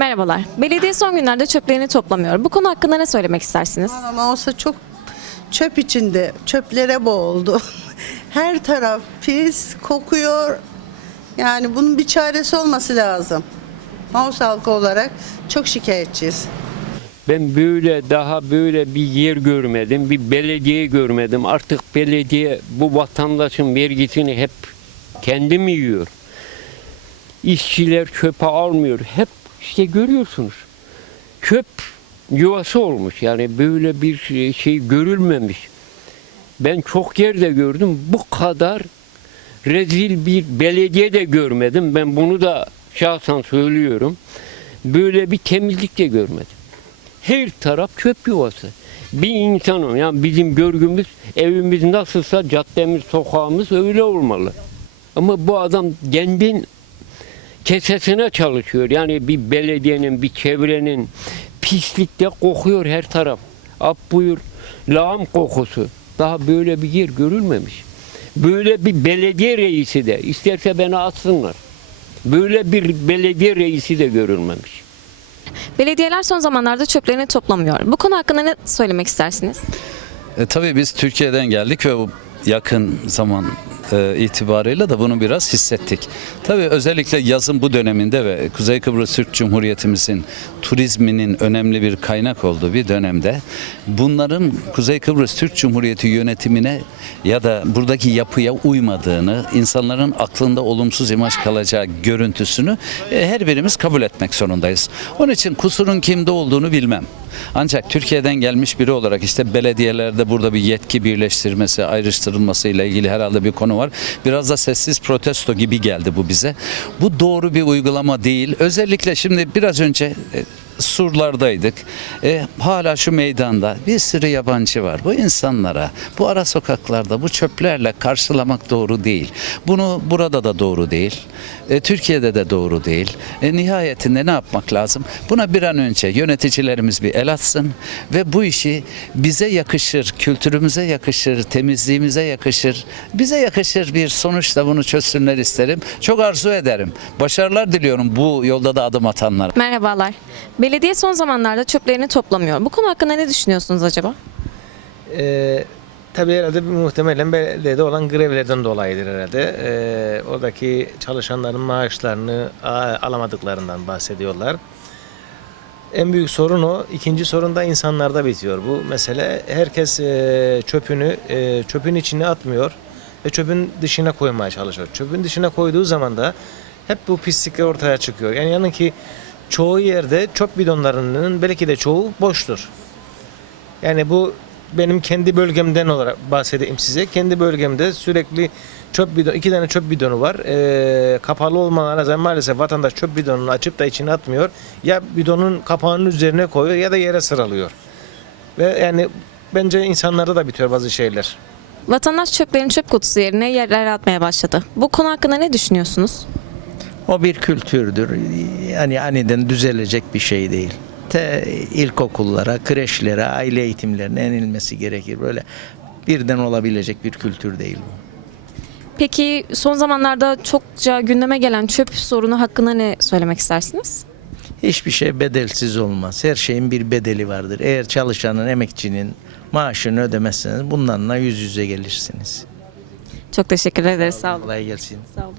Merhabalar. Belediye son günlerde çöplerini toplamıyor. Bu konu hakkında ne söylemek istersiniz? Ama olsa çok çöp içinde, çöplere boğuldu. Her taraf pis, kokuyor. Yani bunun bir çaresi olması lazım. Maus halkı olarak çok şikayetçiyiz. Ben böyle daha böyle bir yer görmedim, bir belediye görmedim. Artık belediye bu vatandaşın vergisini hep kendi mi yiyor? İşçiler çöpe almıyor. Hep işte görüyorsunuz. Çöp yuvası olmuş. Yani böyle bir şey- görülmemiş. Ben çok yerde gördüm. Bu kadar rezil bir belediye de görmedim. Ben bunu da şahsen söylüyorum. Böyle bir temizlik de görmedim. Her taraf çöp yuvası. Bir insanın yani bizim görgümüz evimiz nasılsa caddemiz, sokağımız öyle olmalı. Ama bu adam kendin kesesine çalışıyor. Yani bir belediyenin, bir çevrenin pislikte kokuyor her taraf. Ab buyur lağım kokusu. Daha böyle bir yer görülmemiş. Böyle bir belediye reisi de isterse beni atsınlar. Böyle bir belediye reisi de görülmemiş. Belediyeler son zamanlarda çöplerini toplamıyor. Bu konu hakkında ne söylemek istersiniz? E, tabii biz Türkiye'den geldik ve bu yakın zaman e, itibarıyla da bunu biraz hissettik. Tabii özellikle yazın bu döneminde ve Kuzey Kıbrıs Türk Cumhuriyetimizin turizminin önemli bir kaynak olduğu bir dönemde bunların Kuzey Kıbrıs Türk Cumhuriyeti yönetimine ya da buradaki yapıya uymadığını, insanların aklında olumsuz imaj kalacağı görüntüsünü e, her birimiz kabul etmek zorundayız. Onun için kusurun kimde olduğunu bilmem. Ancak Türkiye'den gelmiş biri olarak işte belediyelerde burada bir yetki birleştirmesi, ayrıştırılması ile ilgili herhalde bir konu var. Biraz da sessiz protesto gibi geldi bu bize. Bu doğru bir uygulama değil. Özellikle şimdi biraz önce e, surlardaydık. E, hala şu meydanda bir sürü yabancı var. Bu insanlara bu ara sokaklarda bu çöplerle karşılamak doğru değil. Bunu burada da doğru değil. E, Türkiye'de de doğru değil. E, nihayetinde ne yapmak lazım? Buna bir an önce yöneticilerimiz bir el atsın ve bu işi bize yakışır, kültürümüze yakışır, temizliğimize yakışır, bize yakışır bir sonuçla bunu çözsünler isterim. Çok arzu ederim. Başarılar diliyorum bu yolda da adım atanlara. Merhabalar. Belediye son zamanlarda çöplerini toplamıyor. Bu konu hakkında ne düşünüyorsunuz acaba? Ee, tabii herhalde muhtemelen belediyede olan grevlerden dolayıdır herhalde. Ee, oradaki çalışanların maaşlarını alamadıklarından bahsediyorlar. En büyük sorun o. İkinci sorun da insanlarda bitiyor. Bu mesele herkes e, çöpünü e, çöpün içine atmıyor ve çöpün dışına koymaya çalışıyor. Çöpün dışına koyduğu zaman da hep bu pislikler ortaya çıkıyor. Yani yanın ki çoğu yerde çöp bidonlarının belki de çoğu boştur. Yani bu benim kendi bölgemden olarak bahsedeyim size. Kendi bölgemde sürekli çöp bidon, iki tane çöp bidonu var. Ee, kapalı olmalarına rağmen maalesef vatandaş çöp bidonunu açıp da içine atmıyor. Ya bidonun kapağının üzerine koyuyor ya da yere sıralıyor. Ve yani bence insanlarda da bitiyor bazı şeyler. Vatandaş çöplerini çöp kutusu yerine yerlere atmaya başladı. Bu konu hakkında ne düşünüyorsunuz? O bir kültürdür. Yani aniden düzelecek bir şey değil. Te ilkokullara, kreşlere, aile eğitimlerine enilmesi gerekir. Böyle birden olabilecek bir kültür değil bu. Peki son zamanlarda çokça gündeme gelen çöp sorunu hakkında ne söylemek istersiniz? Hiçbir şey bedelsiz olmaz. Her şeyin bir bedeli vardır. Eğer çalışanın, emekçinin maaşını ödemezseniz bunlarla yüz yüze gelirsiniz. Çok teşekkür ederiz. Sağ olun. Kolay gelsin. Sağ olun.